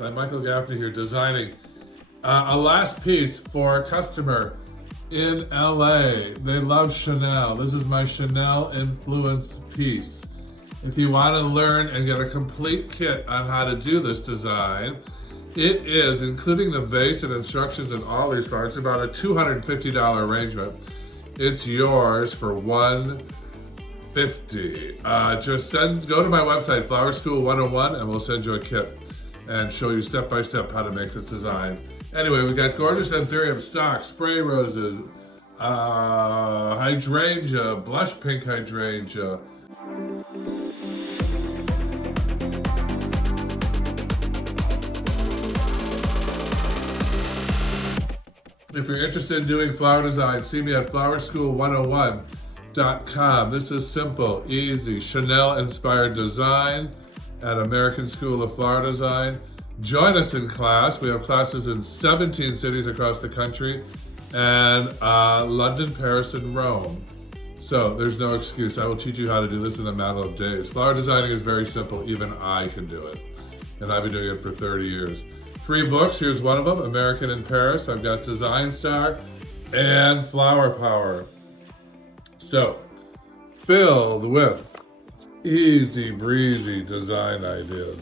I'm Michael Gaffney here designing a last piece for a customer in LA. They love Chanel. This is my Chanel influenced piece. If you want to learn and get a complete kit on how to do this design, it is, including the vase and instructions and all these parts, about a $250 arrangement. It's yours for $150. Just go to my website, Flower School 101, and we'll send you a kit and show you step by step how to make this design. Anyway, we got gorgeous anthurium stock, spray roses, hydrangea, blush pink hydrangea. If you're interested in doing flower design, see me at flowerschool101.com. This is simple, easy, Chanel-inspired design at American School of Flower Design. Join us in class. We have classes in 17 cities across the country and London, Paris, and Rome. So there's no excuse. I will teach you how to do this in a matter of days. Flower designing is very simple. Even I can do it. And I've been doing it for 30 years. 3 books. Here's one of them, American in Paris. I've got Design Star and Flower Power. So, filled with easy breezy design ideas.